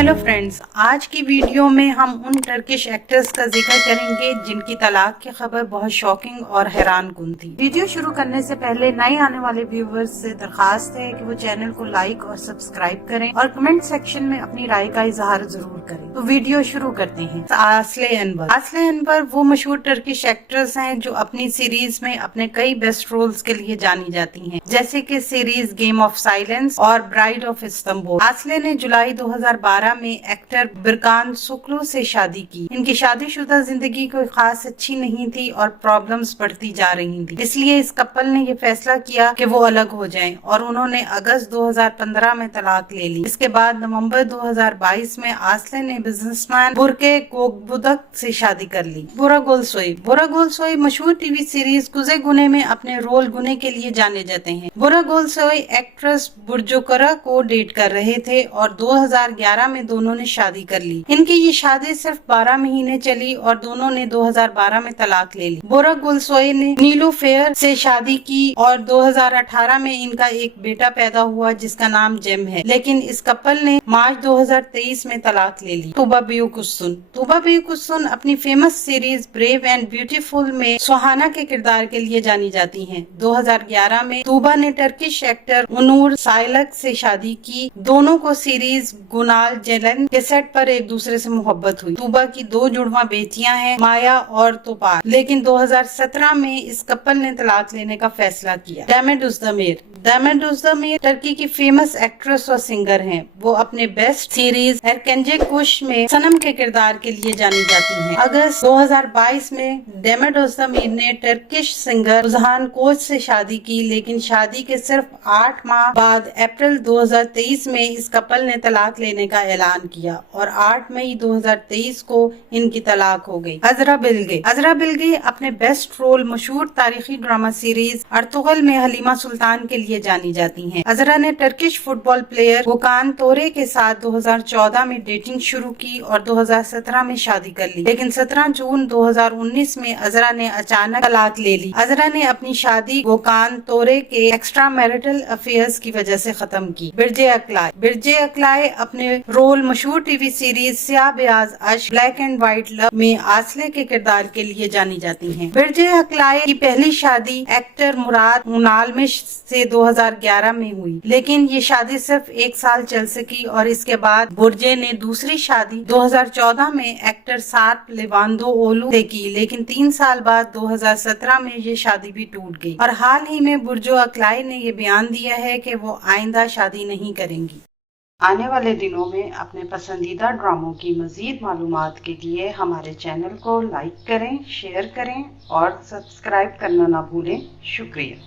Hello friends, आज की video में हम उन टर्किश एक्टर्स का जिक्र करेंगे जिनकी तलाक की खबर बहुत शॉकिंग और हैरान कुन थी। वीडियो शुरू करने से पहले नए आने वाले व्यूवर्स से दरखास्त है कि वो चैनल को लाइक और सब्सक्राइब करें और कमेंट सेक्शन में अपनी राय का इजहार जरूर करें। तो वीडियो शुरू करते हैं। आसले अनवर वो मशहूर टर्किश एक्ट्रेस हैं जो अपनी सीरीज में अपने कई बेस्ट रोल्स के लिए जानी जाती हैं, जैसे कि सीरीज गेम ऑफ साइलेंस और ब्राइड ऑफ इस्तांबुल। आसले ने जुलाई 2012 में एक्टर बिरकान सुकलू से शादी की। इनकी शादीशुदा जिंदगी कोई खास अच्छी नहीं थी और प्रॉब्लम्स बढ़ती जा रही थी, इसलिए इस कपल ने ये फैसला किया कि वो अलग हो जाएं और उन्होंने अगस्त 2015 में तलाक ले ली। इसके बाद नवंबर 2022 में आसले ने बिजनेसमैन बुरके गोकबुदक से शादी कर ली। बुरा गोलसोई मशहूर टीवी सीरीज गुज़े गुने में अपने रोल गुने के लिए जाने जाते हैं। बुरा गोलसोई एक्ट्रेस बुर्जुकरा को डेट कर रहे थे और 2011 में दोनों ने शादी कर ली। इनकी ये शादी सिर्फ 12 महीने चली और दोनों ने 2012 में तलाक ले ली। बुरा गोलसोई ने नीलूफेयर से शादी की और 2018 में इनका एक बेटा पैदा हुआ जिसका नाम जेम है, लेकिन इस कपल ने मार्च 2023 में तलाक ले ली। तूबा बियुकुसुन अपनी famous series brave and beautiful में सुहाना के किरदार के लिए जानी जाती हैं। 2011 में तूबा ने टर्किश एक्टर उनूर साइलक से शादी की। दोनों को सीरीज गुनाल जेलन के सेट पर एक दूसरे से मोहब्बत हुई। तूबा की 2 जुड़वा बेटियां हैं, माया और तोपार, लेकिन 2017 में इस कपल ने तलाक लेने का फैसला किया। दामेड उज़दमीर टर्की की फेमस एक्ट्रेस और सिंगर हैं। वो अपने बेस्ट सीरीज एरकेंजे कुश में सनम के किरदार के लिए जानी जाती हैं। अगस्त 2022 में दामेड उज़दमीर ने टर्किश सिंगर उज़हान कोच से शादी की, लेकिन शादी के सिर्फ 8 माह बाद अप्रैल 2023 में इस कपल ने तलाक लेने का ऐलान किया और 8 मई 2023 को इनकी तलाक हो गई। अजरा बिल्गे अपने बेस्ट रोल मशहूर तारीखी ड्रामा सीरीज अर्तुगल में हलीमा सुल्तान के लिए जानी जाती हैं। अजरा ने टर्किश फुटबॉल प्लेयर वोकान तोरे के साथ 2014 में डेटिंग शुरू की और 2017 में शादी कर ली, लेकिन 17 जून 2019 में अजरा ने अचानक तलाक ले ली। अजरा ने अपनी शादी वोकान तोरे के एक्स्ट्रा मैरिटल अफेयर्स की वजह से खत्म की। बिरजे अक्लाई अपने रोल मशहूर टीवी सीरीज स्याह ब्याज अश्क ब्लैक एंड व्हाइट लव में आसले के किरदार के लिए जानी जाती हैं। बिरजे अक्लाई की पहली शादी एक्टर मुराद उनालमिश से 2011 में हुई, लेकिन ये शादी सिर्फ 1 साल चल सकी और इसके बाद बुर्जे ने दूसरी शादी 2014 में एक्टर सार्प लेवांदोओलू से की, लेकिन 3 साल बाद 2017 में ये शादी भी टूट गई और हाल ही में बुर्जो अक्लाई ने ये बयान दिया है कि वो आइंदा शादी नहीं करेंगी। आने वाले दिनों में अपने पसंदीदा ड्रामों की मज़ीद मालूमात के लिए हमारे चैनल को लाइक करें, शेयर करें और सब्सक्राइब करना ना भूलें। शुक्रिया।